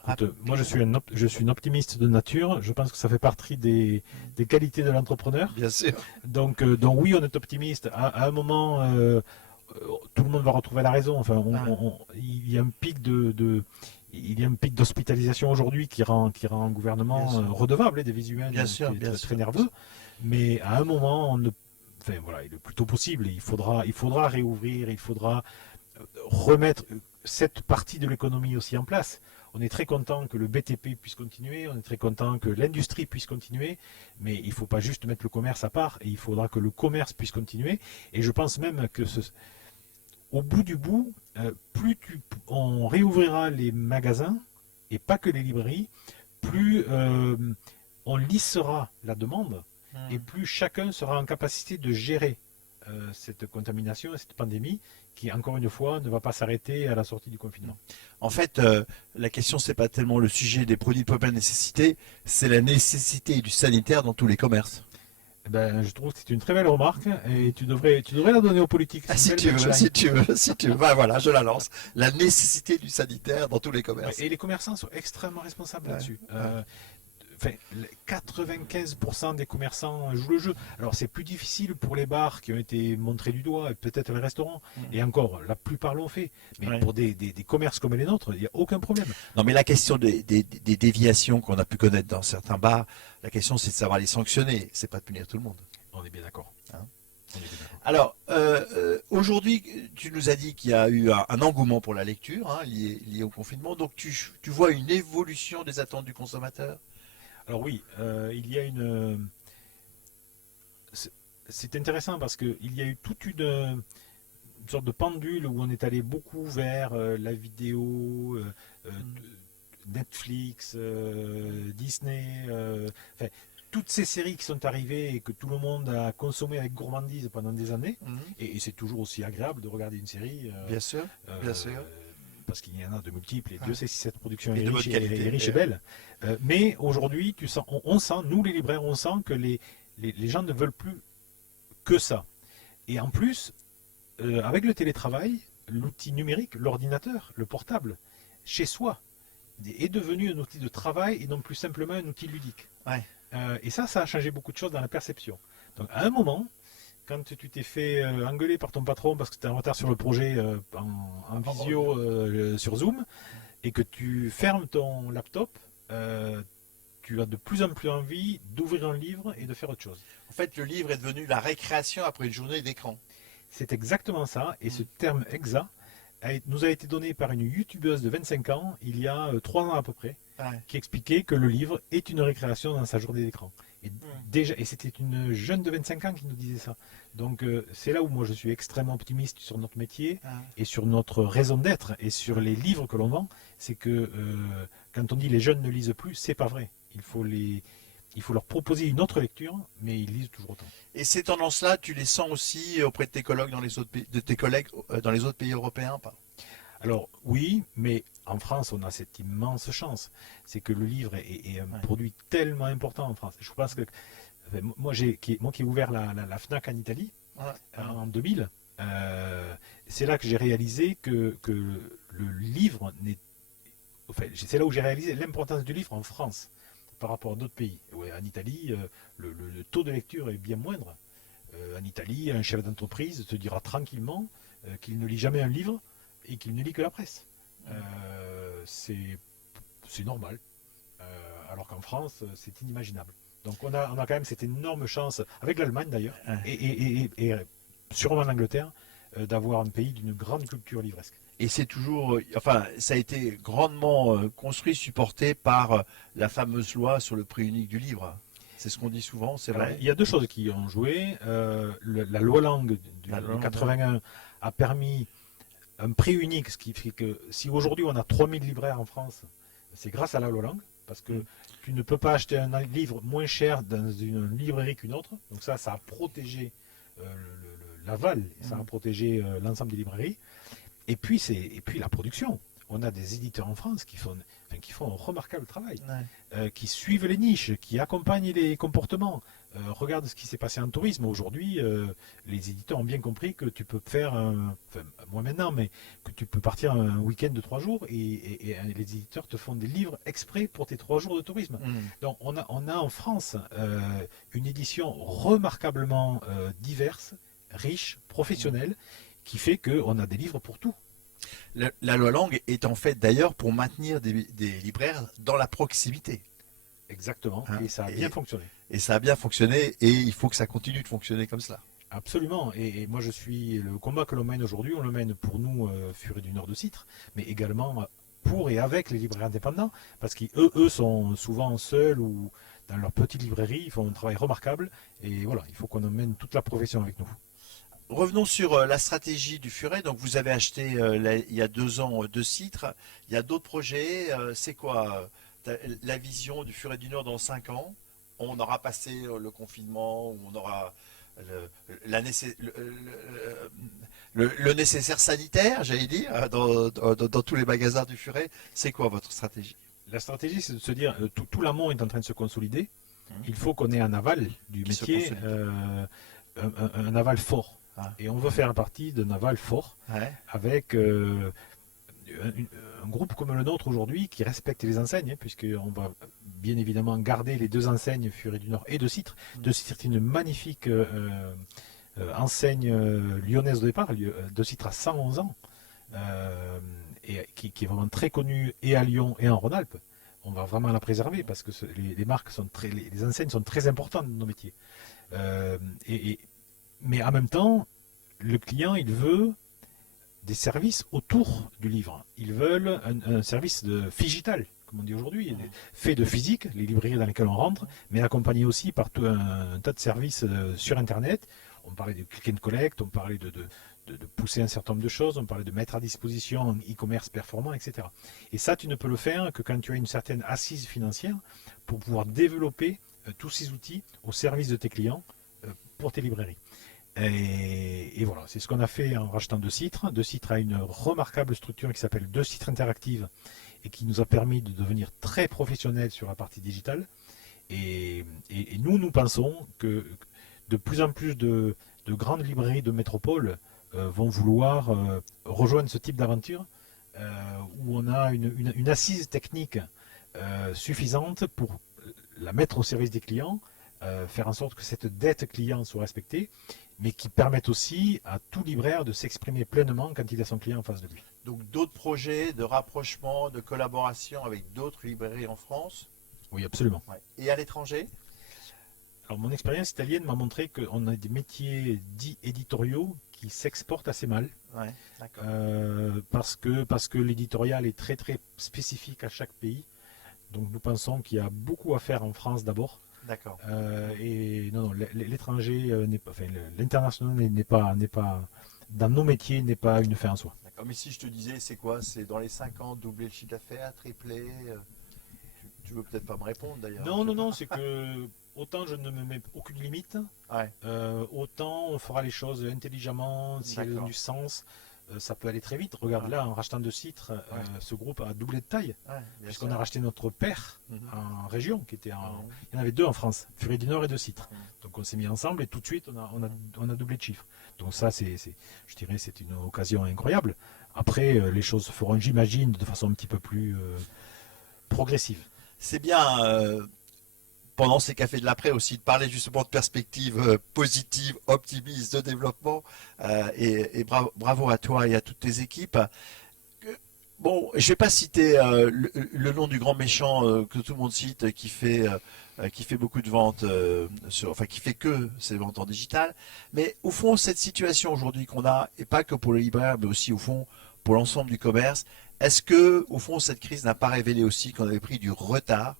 Écoute, moi je suis un optimiste de nature. Je pense que ça fait partie des qualités de l'entrepreneur. Bien sûr. Donc oui, on est optimiste. À un moment, tout le monde va retrouver la raison. Enfin, il y a un pic il y a un pic d'hospitalisation aujourd'hui qui rend un gouvernement redevable des visuels, bien sûr, très nerveux. Mais à un moment, enfin voilà, il est plutôt possible. Il faudra réouvrir, il faudra remettre cette partie de l'économie aussi en place. On est très content que le BTP puisse continuer, on est très content que l'industrie puisse continuer, mais il ne faut pas juste mettre le commerce à part, et il faudra que le commerce puisse continuer. Et je pense même que au bout du bout, plus on réouvrira les magasins, et pas que les librairies, plus on lissera la demande, et plus chacun sera en capacité de gérer cette contamination, cette pandémie, qui, encore une fois, ne va pas s'arrêter à la sortie du confinement. En fait, la question, c'est pas tellement le sujet des produits de première nécessité, c'est la nécessité du sanitaire dans tous les commerces. Ben, je trouve que c'est une très belle remarque, et tu devrais la donner aux politiques. Ah, si tu veux, ben voilà, je la lance. La nécessité du sanitaire dans tous les commerces. Et les commerçants sont extrêmement responsables là-dessus. Ouais. 95% des commerçants jouent le jeu. Alors c'est plus difficile pour les bars qui ont été montrés du doigt, et peut-être les restaurants. Et encore, la plupart l'ont fait. Mais pour des commerces comme les nôtres, il n'y a aucun problème. Non, mais la question des déviations qu'on a pu connaître dans certains bars, la question c'est de savoir les sanctionner, c'est pas de punir tout le monde. On est bien d'accord. Alors, aujourd'hui, tu nous as dit qu'il y a eu un engouement pour la lecture, hein, lié au confinement. Donc tu vois une évolution des attentes du consommateur? Alors oui, il y a une... C'est intéressant parce qu'il y a eu toute une sorte de pendule où on est allé beaucoup vers la vidéo, Netflix, Disney, toutes ces séries qui sont arrivées et que tout le monde a consommé avec gourmandise pendant des années. Et c'est toujours aussi agréable de regarder une série. Bien sûr, bien sûr. Parce qu'il y en a de multiples, et Dieu sait si cette production Et est riche et belle. Mais aujourd'hui, on sent, nous les libraires, on sent que les gens ne veulent plus que ça. Et en plus, avec le télétravail, l'outil numérique, l'ordinateur, le portable, chez soi, est devenu un outil de travail et non plus simplement un outil ludique. Ouais. Et ça a changé beaucoup de choses dans la perception. Donc à un moment, quand tu t'es fait engueuler par ton patron parce que tu es en retard sur le projet en visio sur Zoom, et que tu fermes ton laptop, tu as de plus en plus envie d'ouvrir un livre et de faire autre chose. En fait, le livre est devenu la récréation après une journée d'écran. C'est exactement ça, et ce terme exact nous a été donné par une youtubeuse de 25 ans, il y a 3 ans à peu près, qui expliquait que le livre est une récréation dans sa journée d'écran. Et c'était une jeune de 25 ans qui nous disait ça. Donc c'est là où moi je suis extrêmement optimiste sur notre métier et sur notre raison d'être et sur les livres que l'on vend. C'est que quand on dit les jeunes ne lisent plus, c'est pas vrai. Il faut leur proposer une autre lecture, mais ils lisent toujours autant. Et ces tendances-là, tu les sens aussi auprès de tes collègues dans les autres pays européens, pas? Alors oui, mais en France, on a cette immense chance. C'est que le livre est un produit tellement important en France. Je pense que moi qui ai ouvert la FNAC en Italie en 2000, c'est là que j'ai réalisé que le livre c'est là où j'ai réalisé l'importance du livre en France par rapport à d'autres pays. En Italie, le taux de lecture est bien moindre. En Italie, un chef d'entreprise te dira tranquillement qu'il ne lit jamais un livre et qu'il ne lit que la presse. C'est normal. Alors qu'en France, c'est inimaginable. Donc on a quand même cette énorme chance, avec l'Allemagne d'ailleurs, et sûrement l'Angleterre, d'avoir un pays d'une grande culture livresque. Et c'est toujours, ça a été grandement construit, supporté par la fameuse loi sur le prix unique du livre. C'est ce qu'on dit souvent, c'est vrai. Il y a deux choses qui ont joué. La loi Langue de 81 a permis un prix unique, ce qui fait que si aujourd'hui on a 3000 libraires en France, c'est grâce à la loi Langue, parce que tu ne peux pas acheter un livre moins cher dans une librairie qu'une autre. Donc ça a protégé l'aval, ça a protégé l'ensemble des librairies. Et puis la production. On a des éditeurs en France qui font un remarquable travail, qui suivent les niches, qui accompagnent les comportements. Regarde ce qui s'est passé en tourisme. Aujourd'hui, les éditeurs ont bien compris que tu peux faire, moi maintenant, mais que tu peux partir un week-end de 3 jours et les éditeurs te font des livres exprès pour tes 3 jours de tourisme. Donc on a en France une édition remarquablement diverse, riche, professionnelle, qui fait qu'on a des livres pour tout. La loi Langue est en fait d'ailleurs pour maintenir des libraires dans la proximité. Exactement, et ça a bien fonctionné. Et ça a bien fonctionné, et il faut que ça continue de fonctionner comme cela. Absolument, et moi le combat que l'on mène aujourd'hui, on le mène pour nous, Furet du Nord de Citre, mais également pour et avec les libraires indépendants, parce qu'eux sont souvent seuls ou dans leur petite librairie, ils font un travail remarquable, et voilà, il faut qu'on emmène toute la profession avec nous. revenons sur la stratégie du Furet. Donc vous avez acheté il y a 2 ans 2 citres. Il y a d'autres projets. C'est quoi la vision du Furet du Nord dans 5 ans? On aura passé le confinement, on aura le, le nécessaire sanitaire, j'allais dire, dans tous les magasins du Furet. C'est quoi votre stratégie? La stratégie, c'est de se dire, tout l'amont est en train de se consolider. Il faut qu'on ait un aval du Qui se métier, consolide. un aval fort. Ah. Et on veut faire partie d'un aval fort Ouais. avec un groupe comme le nôtre aujourd'hui qui respecte les enseignes, hein, puisqu'on va bien évidemment garder les 2 enseignes Furet du Nord et De Citre. De Citre est une magnifique enseigne lyonnaise au départ. De Citre a 111 ans et qui est vraiment très connue et à Lyon et en Rhône-Alpes. On va vraiment la préserver parce que les marques sont les enseignes sont très importantes dans nos métiers. Euh, et, et- mais en même temps, le client, il veut des services autour du livre. Ils veulent un service de digital, comme on dit aujourd'hui, fait de physique, les librairies dans lesquelles on rentre, mais accompagné aussi par tout un tas de services sur Internet. On parlait de click and collect, on parlait de pousser un certain nombre de choses, on parlait de mettre à disposition un e-commerce performant, etc. Et ça, tu ne peux le faire que quand tu as une certaine assise financière pour pouvoir développer tous ces outils au service de tes clients pour tes librairies. Et voilà, c'est ce qu'on a fait en rachetant De Citre. De Citre a une remarquable structure qui s'appelle De Citre Interactive et qui nous a permis de devenir très professionnels sur la partie digitale. Et nous pensons que de plus en plus de grandes librairies de métropole vont vouloir rejoindre ce type d'aventure où on a une assise technique suffisante pour la mettre au service des clients, faire en sorte que cette dette client soit respectée, mais qui permettent aussi à tout libraire de s'exprimer pleinement quand il a son client en face de lui. Donc d'autres projets de rapprochement, de collaboration avec d'autres librairies en France. Oui, absolument. Ouais. Et à l'étranger? Alors, mon expérience italienne m'a montré qu'on a des métiers dits éditoriaux qui s'exportent assez mal, Ouais, d'accord. parce que l'éditorial est très très spécifique à chaque pays. Donc nous pensons qu'il y a beaucoup à faire en France d'abord. D'accord. Et non, l'étranger n'est pas, enfin, l'international n'est pas dans nos métiers n'est pas une fin en soi. D'accord. Mais si je te disais, c'est quoi? C'est dans les 5 ans, doubler le chiffre d'affaires, tripler tu veux peut-être pas me répondre d'ailleurs. Non, non, non, c'est que autant je ne me mets aucune limite, Ouais, autant on fera les choses intelligemment, si elles ont d'accord. du sens. Ça peut aller très vite. Regarde Ouais. là, en rachetant De Citre, ce groupe a doublé de taille, Ouais, bien puisqu'on sûr. a racheté notre père Mhm. en région, qui était en... Mhm. Il y en avait 2 en France, Furet du Nord et De Citre. Mhm. Donc on s'est mis ensemble et tout de suite on a doublé de chiffre. Donc ça, je dirais, c'est une occasion incroyable. Après, les choses se feront, j'imagine, de façon un petit peu plus progressive. C'est bien, pendant ces cafés de l'après aussi, de parler justement de perspectives positives, optimistes, de développement. Et bravo à toi et à toutes tes équipes. Bon, je vais pas citer le nom du grand méchant que tout le monde cite, qui fait beaucoup de ventes, enfin qui fait que ces ventes en digital. Mais au fond, cette situation aujourd'hui qu'on a, et pas que pour les libraires, mais aussi au fond pour l'ensemble du commerce, est-ce que au fond cette crise n'a pas révélé aussi qu'on avait pris du retard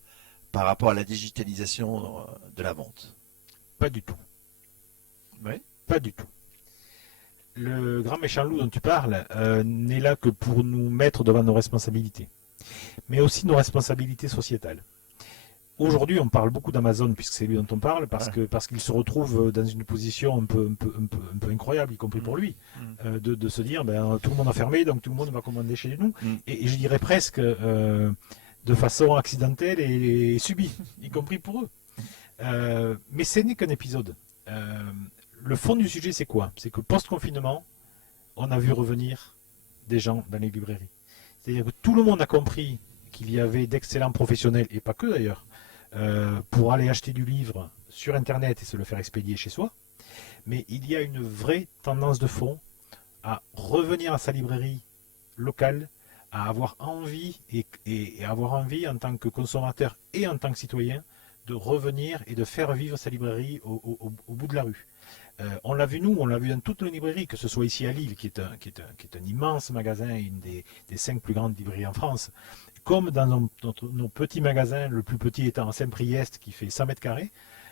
par rapport à la digitalisation de la vente? Pas du tout. Oui. Pas du tout. Le grand méchant loup dont tu parles n'est là que pour nous mettre devant nos responsabilités, mais aussi nos responsabilités sociétales. Aujourd'hui, on parle beaucoup d'Amazon, puisque c'est lui dont on parle, parce qu'il se retrouve dans une position un peu incroyable, y compris pour lui, de se dire, ben, tout le monde a fermé, donc tout le monde va commander chez nous, et je dirais presque de façon accidentelle et subie, y compris pour eux. Mais ce n'est qu'un épisode. Le fond du sujet, c'est quoi? C'est que post-confinement, on a vu revenir des gens dans les librairies. C'est-à-dire que tout le monde a compris qu'il y avait d'excellents professionnels, et pas que d'ailleurs, pour aller acheter du livre sur Internet et se le faire expédier chez soi. Mais il y a une vraie tendance de fond à revenir à sa librairie locale, à avoir envie et avoir envie en tant que consommateur et en tant que citoyen de revenir et de faire vivre sa librairie au bout de la rue. On l'a vu nous, on l'a vu dans toutes les librairies, que ce soit ici à Lille, qui est un immense magasin, une des 5 plus grandes librairies en France, comme dans nos petits magasins, le plus petit étant à Saint-Priest, qui fait 100 mètres carrés,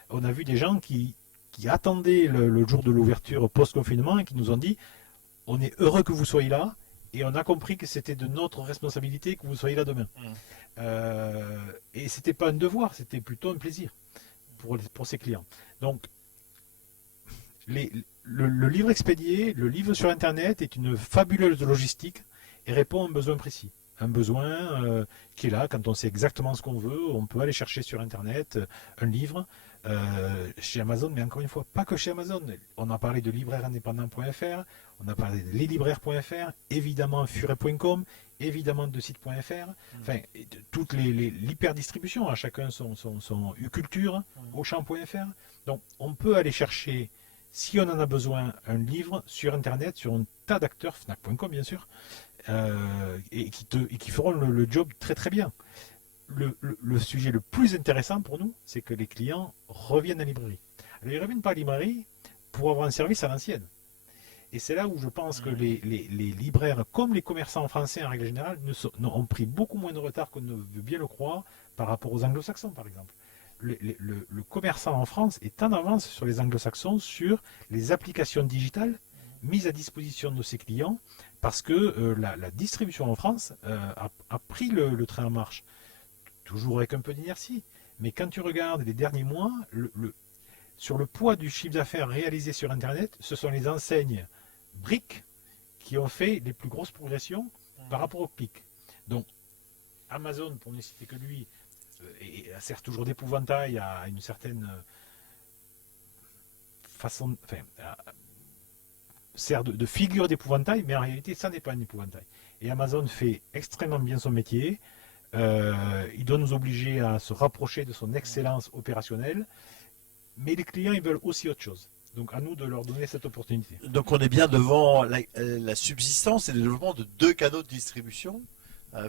on a vu des gens qui qui attendaient le jour de l'ouverture post-confinement et qui nous ont dit on est heureux que vous soyez là et on a compris que c'était de notre responsabilité que vous soyez là demain. Et c'était pas un devoir, c'était plutôt un plaisir pour ses clients. Donc, le livre expédié, le livre sur Internet est une fabuleuse logistique et répond à un besoin précis. Un besoin qui est là, quand on sait exactement ce qu'on veut, on peut aller chercher sur Internet un livre chez Amazon, mais encore une fois, pas que chez Amazon. On a parlé de libraire-indépendant.fr, on a parlé de leslibraires.fr, évidemment furet.com, évidemment de site.fr, enfin, toutes l'hyperdistribution, à chacun son U-Culture, Auchan.fr. Donc, on peut aller chercher, si on en a besoin, un livre sur Internet, sur un tas d'acteurs, Fnac.com bien sûr, et qui feront le job très très bien. Le sujet le plus intéressant pour nous, c'est que les clients reviennent à la librairie. Alors, ils ne reviennent pas à la librairie pour avoir un service à l'ancienne. Et c'est là où je pense que les libraires, comme les commerçants français en règle générale, ont pris beaucoup moins de retard qu'on ne veut bien le croire par rapport aux anglo-saxons, par exemple. Le commerçant en France est en avance sur les anglo-saxons sur les applications digitales mises à disposition de ses clients parce que la distribution en France a pris le train en marche. Toujours avec un peu d'inertie. Mais quand tu regardes les derniers mois, sur le poids du chiffre d'affaires réalisé sur Internet, ce sont les enseignes briques qui ont fait les plus grosses progressions par rapport au clic. Donc, Amazon, pour ne citer que lui, sert toujours d'épouvantail à une certaine façon, enfin, sert de figure d'épouvantail, mais en réalité, ça n'est pas un épouvantail. Et Amazon fait extrêmement bien son métier. Il doit nous obliger à se rapprocher de son excellence opérationnelle, mais les clients, ils veulent aussi autre chose. Donc, à nous de leur donner cette opportunité. Donc, on est bien devant la subsistance et le développement de deux canaux de distribution.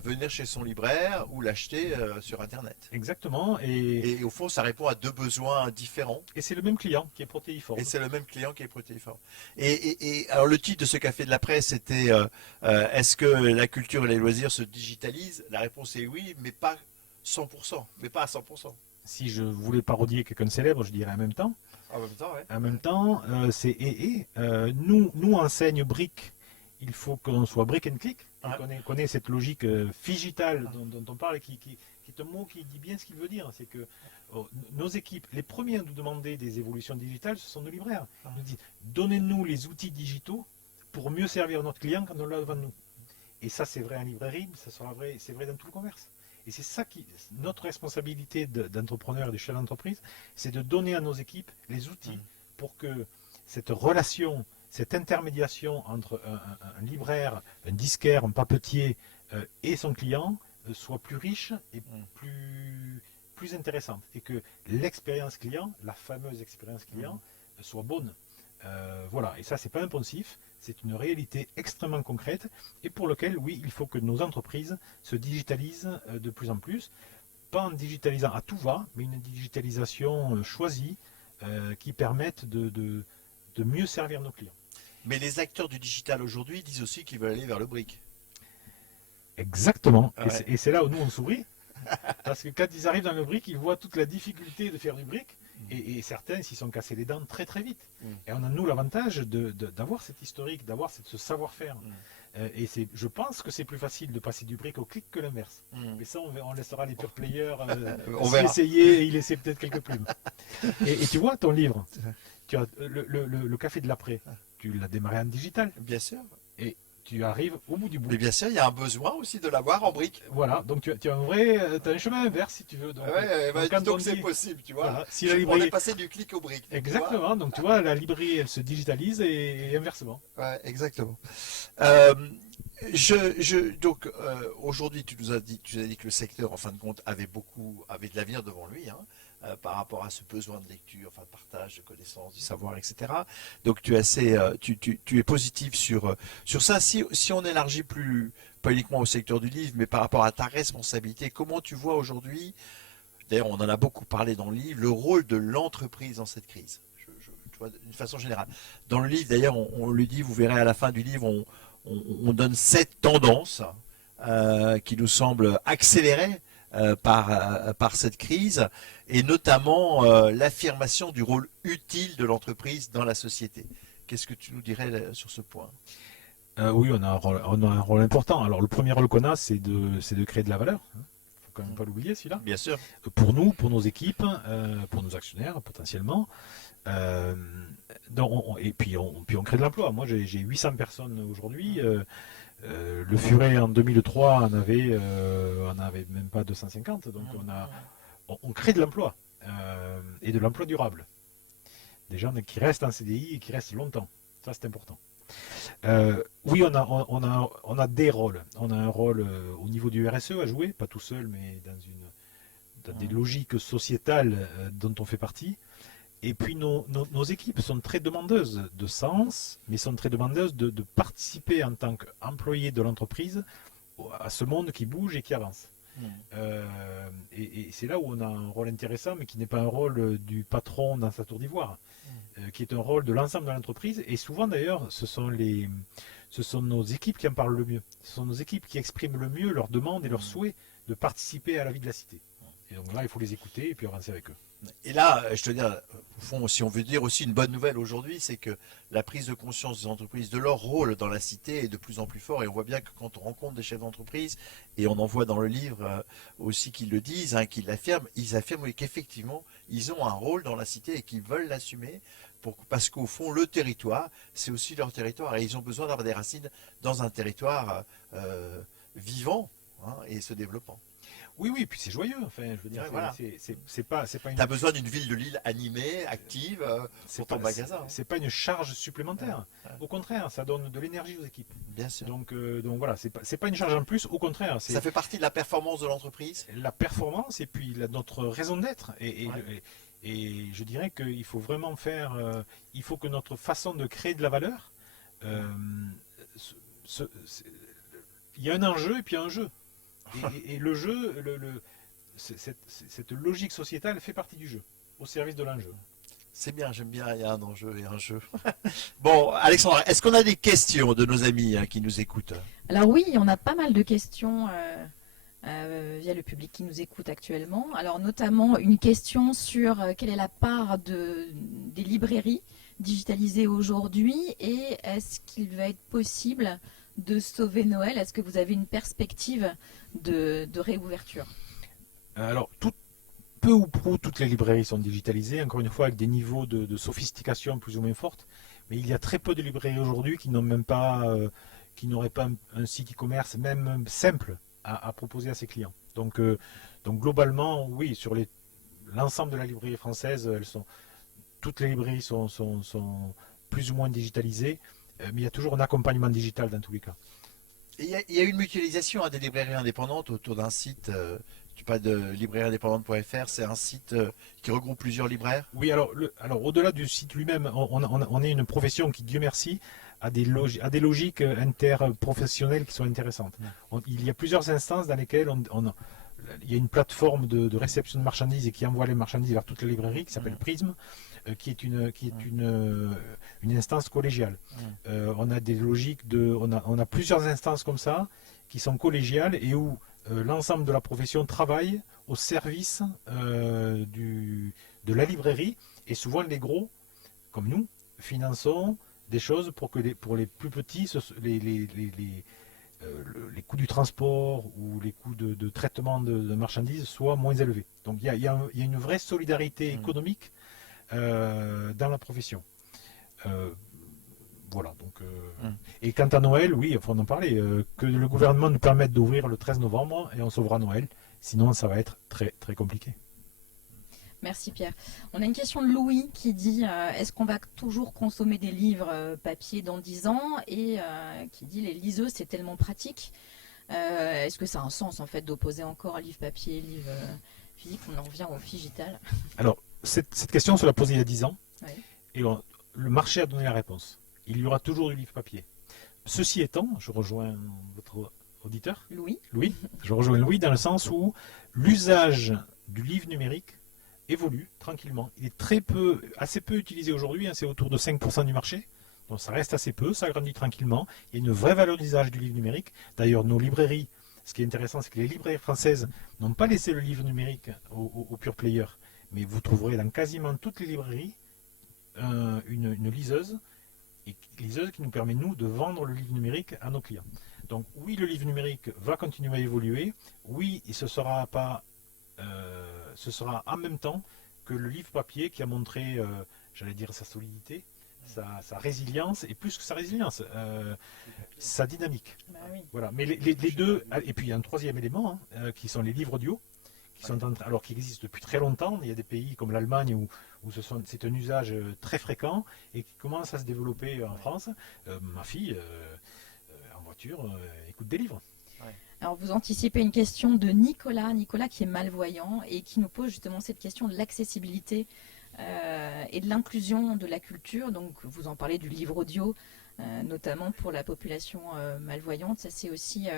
Venir chez son libraire ou l'acheter sur Internet. Exactement. Et au fond, ça répond à deux besoins différents. Et c'est le même client qui est protéiforme. Et c'est le même client qui est protéiforme. Et alors, le titre de ce café de la presse, c'était est-ce que la culture et les loisirs se digitalisent? La réponse est oui, mais pas 100%, mais pas à 100%. Si je voulais parodier quelqu'un de célèbre, je dirais en même temps. En même temps, ouais. En même temps, c'est nous enseigne briques, il faut qu'on soit brick and click. On connaît cette logique figitale dont on parle, qui est un mot qui dit bien ce qu'il veut dire. C'est que nos équipes, les premiers à nous demander des évolutions digitales, ce sont nos libraires. Ils nous disent, donnez-nous les outils digitaux pour mieux servir notre client quand on l'a devant nous. Et ça, c'est vrai en librairie, mais c'est vrai dans tout le commerce. Et c'est ça notre responsabilité d'entrepreneur et de chef d'entreprise, c'est de donner à nos équipes les outils pour que cette relation, cette intermédiation entre un libraire, un disquaire, un papetier et son client soit plus riche et plus intéressante. Et que l'expérience client, la fameuse expérience client, soit bonne. Voilà, et ça, c'est pas un poncif, c'est une réalité extrêmement concrète et pour lequel, oui, il faut que nos entreprises se digitalisent de plus en plus. Pas en digitalisant à tout va, mais une digitalisation choisie qui permette de mieux servir nos clients. Mais les acteurs du digital aujourd'hui disent aussi qu'ils veulent aller vers le brick. Exactement. Ouais. Et c'est là où nous on sourit. Parce que quand ils arrivent dans le brick, ils voient toute la difficulté de faire du brick. Et certains s'y sont cassés les dents très très vite. Et on a nous l'avantage d'avoir cet historique, d'avoir ce savoir-faire. Et je pense que c'est plus facile de passer du brick au clic que l'inverse. Mais ça, on laissera les pure players essayer et il essaie peut-être quelques plumes. Et tu vois ton livre, tu as le café de l'après. Tu l'as démarré en digital. Bien sûr. Et tu arrives au bout du bout. Mais bien sûr, il y a un besoin aussi de l'avoir en brique. Voilà, donc tu as un chemin inverse si tu veux. Donc c'est possible, tu vois. Voilà, si la librairie... On est passé du clic au brick. Exactement, donc tu vois, la librairie elle se digitalise et inversement. Ouais, exactement. Donc aujourd'hui, tu nous as dit que le secteur, en fin de compte, avait de l'avenir devant lui. Par rapport à ce besoin de lecture, de partage de connaissances, du savoir, etc. Donc tu es positif sur ça. Si on élargit pas uniquement au secteur du livre, mais par rapport à ta responsabilité, comment tu vois aujourd'hui, d'ailleurs on en a beaucoup parlé dans le livre, le rôle de l'entreprise dans cette crise, tu vois, d'une façon générale. Dans le livre, d'ailleurs, on le dit, vous verrez à la fin du livre, on donne 7 tendances qui nous semblent accélérer par cette crise, et notamment l'affirmation du rôle utile de l'entreprise dans la société. Qu'est-ce que tu nous dirais sur ce point? Oui, on a un rôle important. Alors le premier rôle qu'on a, c'est de créer de la valeur. Faut quand même pas l'oublier, celui-là. Bien sûr. Pour nous, pour nos équipes, pour nos actionnaires potentiellement. Et puis on crée de l'emploi. Moi, j'ai 800 personnes aujourd'hui. Le Furet en 2003 en avait même pas 250. Donc on crée de l'emploi et de l'emploi durable. Des gens qui restent en CDI et qui restent longtemps. Ça, c'est important. Oui, on a des rôles. On a un rôle au niveau du RSE à jouer, pas tout seul, mais dans des logiques sociétales dont on fait partie. Et puis nos équipes sont très demandeuses de sens, mais sont très demandeuses de participer en tant qu'employés de l'entreprise à ce monde qui bouge et qui avance. Et c'est là où on a un rôle intéressant, mais qui n'est pas un rôle du patron dans sa tour d'ivoire, qui est un rôle de l'ensemble de l'entreprise. Et souvent d'ailleurs, ce sont nos équipes qui en parlent le mieux. Ce sont nos équipes qui expriment le mieux leurs demandes et leurs souhaits de participer à la vie de la cité. Et donc là, il faut les écouter et puis avancer avec eux. Et là, je te dis, au fond, si on veut dire aussi une bonne nouvelle aujourd'hui, c'est que la prise de conscience des entreprises de leur rôle dans la cité est de plus en plus fort. Et on voit bien que quand on rencontre des chefs d'entreprise, et on en voit dans le livre aussi qu'ils le disent, qu'ils l'affirment, ils affirment oui, qu'effectivement, ils ont un rôle dans la cité et qu'ils veulent l'assumer. Parce qu'au fond, le territoire, c'est aussi leur territoire. Et ils ont besoin d'avoir des racines dans un territoire vivant et se développant. Oui, puis c'est joyeux. Enfin, je veux dire, voilà. C'est pas une. T'as besoin d'une ville de Lille animée, active, pour ton magasin. C'est pas une charge supplémentaire. Au contraire, ça donne de l'énergie aux équipes. Bien sûr. Donc voilà, c'est pas une charge en plus. Au contraire, ça fait partie de la performance de l'entreprise. La performance et puis notre raison d'être. Et je dirais qu'il faut vraiment il faut que notre façon de créer de la valeur. Il y a un enjeu et puis il y a un jeu. Et le jeu, cette logique sociétale fait partie du jeu, au service de l'enjeu. C'est bien, j'aime bien, il y a un enjeu et un jeu. Bon, Alexandra, est-ce qu'on a des questions de nos amis qui nous écoutent? Alors oui, on a pas mal de questions via le public qui nous écoute actuellement. Alors notamment une question sur quelle est la part des librairies digitalisées aujourd'hui et est-ce qu'il va être possible de sauver Noël? Est-ce que vous avez une perspective de réouverture? Alors, peu ou prou, toutes les librairies sont digitalisées, encore une fois avec des niveaux de sophistication plus ou moins fortes, mais il y a très peu de librairies aujourd'hui qui n'auraient pas un site e-commerce, même simple, à proposer à ses clients. Donc globalement, oui, sur l'ensemble de la librairie française, toutes les librairies sont plus ou moins digitalisées, mais il y a toujours un accompagnement digital dans tous les cas. Il y a une mutualisation des librairies indépendantes autour d'un site. Tu parles de librairieindépendante.fr, c'est un site qui regroupe plusieurs libraires. Oui, alors au-delà du site lui-même, on est une profession qui, Dieu merci, a des logiques interprofessionnelles qui sont intéressantes. Il y a plusieurs instances dans lesquelles il y a une plateforme de réception de marchandises et qui envoie les marchandises vers toutes les librairies qui s'appelle Prism, qui est une instance collégiale. On a des logiques on a plusieurs instances comme ça qui sont collégiales et où l'ensemble de la profession travaille au service de la librairie et souvent les gros, comme nous, finançons des choses pour les plus petits, les coûts du transport ou les coûts de traitement de marchandises soient moins élevés. Donc il y a une vraie solidarité économique dans la profession. Voilà. Donc, et quant à Noël, oui, il faut en parler. Que le gouvernement nous permette d'ouvrir le 13 novembre et on sauvera Noël. Sinon, ça va être très, très compliqué. Merci Pierre. On a une question de Louis qui dit est-ce qu'on va toujours consommer des livres papier dans 10 ans et qui dit les liseuses c'est tellement pratique. Est-ce que ça a un sens en fait d'opposer encore livre papier, livre physique? On en revient au digital. Alors cette question on se l'a posée il y a 10 ans et le marché a donné la réponse. Il y aura toujours du livre papier. Ceci étant, je rejoins votre auditeur Louis, je rejoins Louis dans le sens où l'usage du livre numérique évolue tranquillement. Il est assez peu utilisé aujourd'hui, c'est autour de 5% du marché. Donc ça reste assez peu, ça grandit tranquillement. Il y a une vraie valeur d'usage du livre numérique. D'ailleurs, nos librairies ce qui est intéressant, c'est que les librairies françaises n'ont pas laissé le livre numérique aux pure players, mais vous trouverez dans quasiment toutes les librairies une liseuse, qui nous permet, nous, de vendre le livre numérique à nos clients. Donc oui, le livre numérique va continuer à évoluer, oui, et ce sera en même temps que le livre papier qui a montré, j'allais dire, sa solidité, sa résilience, et plus que sa résilience, sa dynamique. Bah oui. Voilà. Mais les deux, et puis il y a un troisième élément, qui sont les livres audio, alors qui existent depuis très longtemps. Il y a des pays comme l'Allemagne où c'est un usage très fréquent et qui commence à se développer en France. Ma fille, en voiture, écoute des livres. Alors vous anticipez une question de Nicolas qui est malvoyant et qui nous pose justement cette question de l'accessibilité et de l'inclusion de la culture. Donc vous en parlez du livre audio, notamment pour la population malvoyante. Ça c'est aussi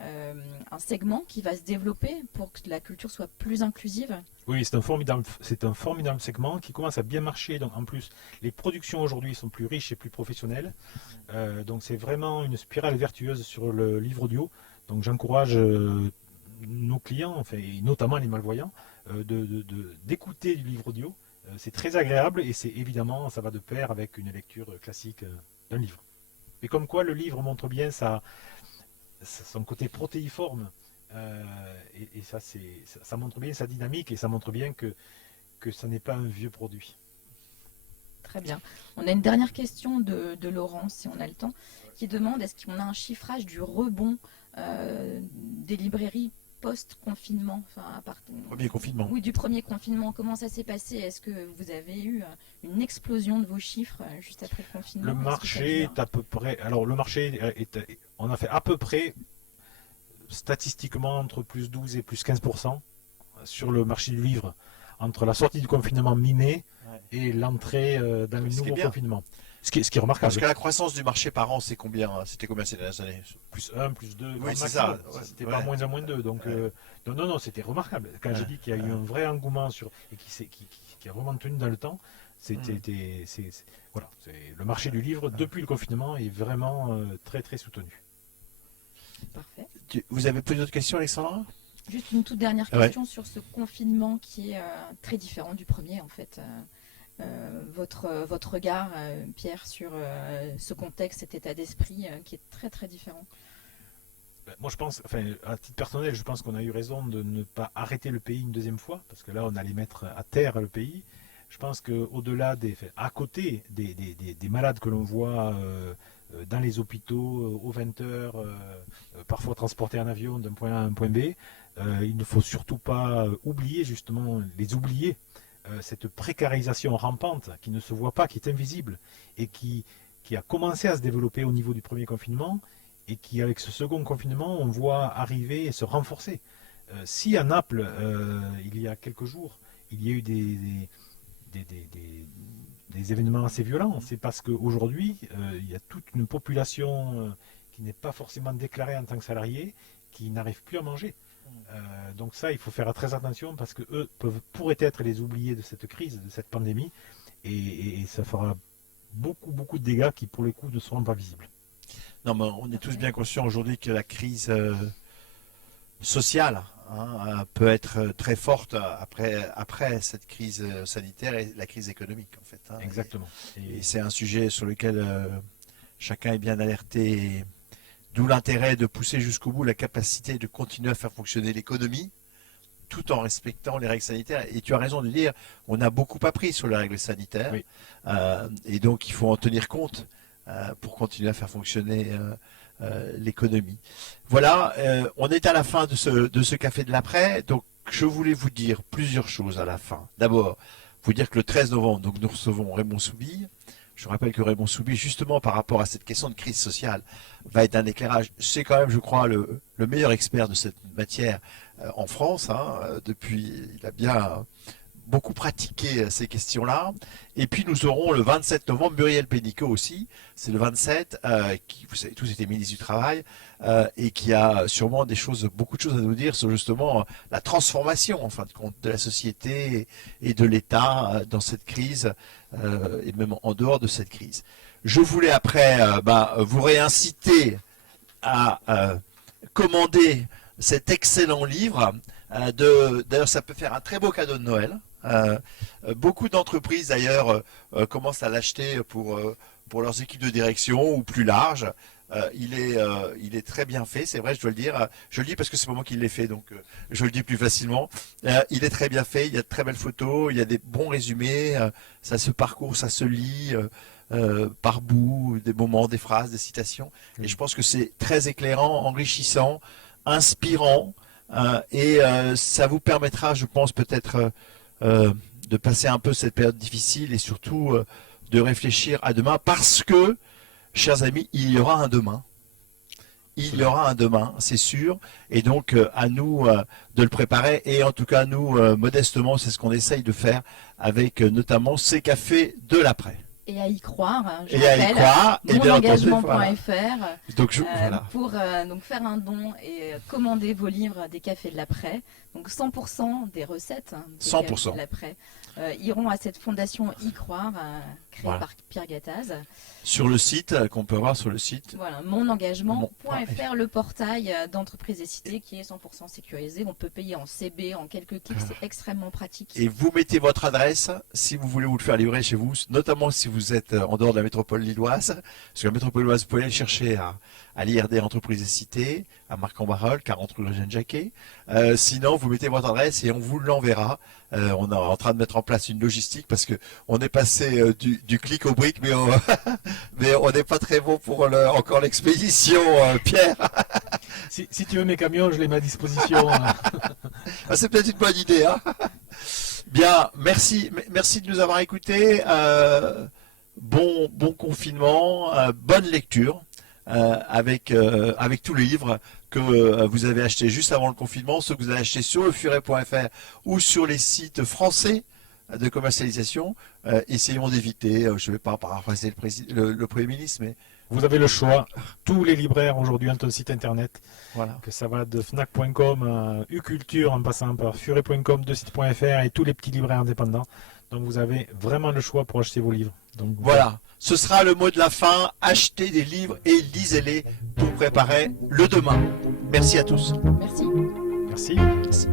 un segment qui va se développer pour que la culture soit plus inclusive. Oui, c'est un formidable segment qui commence à bien marcher. Donc en plus, les productions aujourd'hui sont plus riches et plus professionnelles. Donc c'est vraiment une spirale vertueuse sur le livre audio. Donc j'encourage nos clients, enfin, et notamment les malvoyants, d'écouter du livre audio. C'est très agréable et c'est évidemment, ça va de pair avec une lecture classique d'un livre. Et comme quoi le livre montre bien son côté protéiforme, et ça montre bien sa dynamique, et ça montre bien que ça n'est pas un vieux produit. Très bien. On a une dernière question de Laurent, si on a le temps, qui demande est-ce qu'on a un chiffrage du rebond des librairies post-confinement, Premier confinement. Oui, du premier confinement. Comment ça s'est passé? Est-ce que vous avez eu une explosion de vos chiffres juste après le confinement? Le marché est à peu près. Alors le marché on a fait à peu près statistiquement entre plus 12 et plus 15% sur le marché du livre entre la sortie du confinement mi-mai et l'entrée dans le nouveau confinement. Ce qui est remarquable. Parce que la croissance du marché par an, c'est combien? C'était combien ces dernières années? Plus 1, plus 2, oui, c'est ça. C'était pas moins 1, moins 2. Donc, non, c'était remarquable. Quand j'ai dit qu'il y a eu un vrai engouement et qui a vraiment tenu dans le temps, voilà, le marché du livre, depuis le confinement, est vraiment très, très soutenu. Parfait. Vous avez posé d'autres questions, Alexandra? Juste une toute dernière question sur ce confinement qui est très différent du premier, en fait. Votre regard, Pierre, sur ce contexte, cet état d'esprit qui est très très différent. Moi je pense, à titre personnel, je pense qu'on a eu raison de ne pas arrêter le pays une deuxième fois, parce que là on allait mettre à terre le pays. Je pense qu'au-delà à côté des malades que l'on voit dans les hôpitaux aux 20 heures, parfois transportés en avion d'un point A à un point B, il ne faut surtout pas oublier cette précarisation rampante qui ne se voit pas, qui est invisible et qui a commencé à se développer au niveau du premier confinement et qui, avec ce second confinement, on voit arriver et se renforcer. Si à Naples, il y a quelques jours, il y a eu des événements assez violents, c'est parce qu'aujourd'hui, il y a toute une population qui n'est pas forcément déclarée en tant que salariée, qui n'arrive plus à manger. Donc ça, il faut faire très attention parce que eux pourraient être les oubliés de cette crise, de cette pandémie, et ça fera beaucoup de dégâts qui, pour le coup, ne seront pas visibles. Non, mais on est tous bien conscients aujourd'hui que la crise sociale peut être très forte après cette crise sanitaire et la crise économique, en fait. Exactement. Et c'est un sujet sur lequel chacun est bien alerté. D'où l'intérêt de pousser jusqu'au bout la capacité de continuer à faire fonctionner l'économie tout en respectant les règles sanitaires. Et tu as raison de dire, on a beaucoup appris sur les règles sanitaires. Oui. Et donc, il faut en tenir compte pour continuer à faire fonctionner l'économie. Voilà, on est à la fin de ce café de l'après. Donc, je voulais vous dire plusieurs choses à la fin. D'abord, vous dire que le 13 novembre, donc, nous recevons Raymond Soubille. Je rappelle que Raymond Soubille, justement par rapport à cette question de crise sociale, va être un éclairage. C'est quand même, je crois, le meilleur expert de cette matière en France. Il a bien beaucoup pratiqué ces questions-là. Et puis nous aurons le 27 novembre Muriel Pénicaud aussi. C'est le 27, qui, vous savez, tous était ministre du Travail, et qui a sûrement beaucoup de choses à nous dire sur justement la transformation, en fin de compte, de la société et de l'État dans cette crise, et même en dehors de cette crise. Je voulais après vous réinciter à commander cet excellent livre. D'ailleurs, ça peut faire un très beau cadeau de Noël. Beaucoup d'entreprises d'ailleurs commencent à l'acheter pour leurs équipes de direction ou plus larges. Il est très bien fait, c'est vrai, je dois le dire. Je le dis parce que c'est pas moi qui l'ai fait, donc je le dis plus facilement. Il est très bien fait, il y a de très belles photos, il y a des bons résumés, ça se parcourt, ça se lit par bout, des moments, des phrases, des citations. Et je pense que c'est très éclairant, enrichissant, inspirant, et ça vous permettra, je pense, peut-être de passer un peu cette période difficile et surtout de réfléchir à demain parce que, chers amis, il y aura un demain. Il y aura un demain, c'est sûr. Et donc, à nous de le préparer. Et en tout cas, nous, modestement, c'est ce qu'on essaye de faire avec notamment ces cafés de l'après. Et à y croire, hein, je Et à y rappelle, croire. Et bien entendu, monengagement.fr, Donc, voilà. pour donc faire un don et commander vos livres des cafés de l'après. Donc 100% des recettes des 100%. cafés de l'après iront à cette fondation Y croire, créée Voilà. par Pierre Gattaz. Sur le site, qu'on peut voir sur le site. Voilà, monengagement.fr, le portail d'entreprise et cité qui est 100% sécurisé. On peut payer en CB, en quelques clics, c'est extrêmement pratique. Et vous mettez votre adresse si vous voulez vous le faire livrer chez vous, notamment si vous êtes en dehors de la métropole lilloise. Parce que la métropole lilloise, vous pouvez aller le chercher à l'IRD Entreprises et Cités, à Marc-en-Barœul, 40 rue Eugène Jacquet. Sinon, vous mettez votre adresse et on vous l'enverra. On est en train de mettre en place une logistique parce que on est passé du clic au brick, mais on n'est pas très bon pour encore l'expédition, Pierre. Si tu veux mes camions, je les mets à disposition. Ah, c'est peut-être une bonne idée. Hein. Bien, merci de nous avoir écoutés. Bon confinement, bonne lecture avec tous les livres que vous avez achetés juste avant le confinement, ceux que vous avez achetés sur lefuret.fr ou sur les sites français de commercialisation. Essayons d'éviter, je ne vais pas paraphraser le Premier ministre, mais Vous avez le choix. Tous les libraires aujourd'hui ont un site internet. voilà. Que ça va de fnac.com à uculture en passant par furet.com, sites.fr et tous les petits libraires indépendants. Donc vous avez vraiment le choix pour acheter vos livres. Donc, Voilà, ce sera le mot de la fin. Achetez des livres et lisez-les pour préparer le demain. Merci à tous. Merci. Merci. Merci.